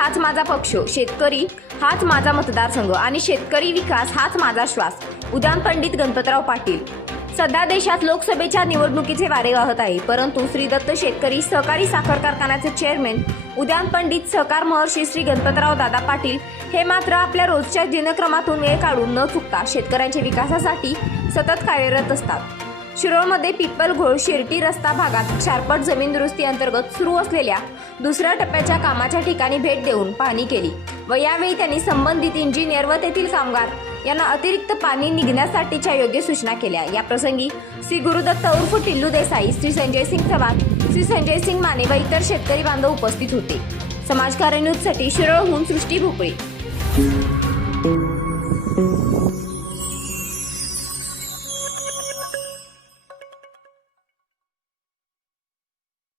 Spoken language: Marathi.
हाच माझा पक्ष, शेतकरी हाच माझा मतदारसंघ आणि शेतकरी विकास हाच माझा श्वास. उद्यान पंडित गणपतराव पाटील. सध्या देशात लोकसभेच्या निवडणुकीचे वारे वाहत आहे, परंतु श्री दत्त शेतकरी सहकारी साखर कारखान्याचे चेअरमन उद्यान पंडित सहकार महर्षी श्री गणपतराव दादा पाटील हे मात्र आपल्या रोजच्या दिनक्रमातून वेळ काढून न चुकता शेतकऱ्यांच्या विकासासाठी सतत कार्यरत असतात. शिरोळमध्ये पिपल घोळ शिर्टी रस्ता भागात क्षारपट जमीन दुरुस्ती अंतर्गत सुरू असलेल्या दुसऱ्या टप्प्याच्या कामाच्या ठिकाणी भेट देऊन पाहणी केली व यावेळी त्यांनी संबंधित इंजिनियर व तेथील कामगार यांना अतिरिक्त पाणी निघण्यासाठीच्या योग्य सूचना केल्या. या प्रसंगी श्री गुरुदत्त उर्फ टिल्लू देसाई, श्री संजय सिंग चव्हाण, श्री संजय सिंग माने व इतर शेतकरी बांधव उपस्थित होते. समाजकार्य न्यूजसाठी शिरोळहून सृष्टी भोपळे.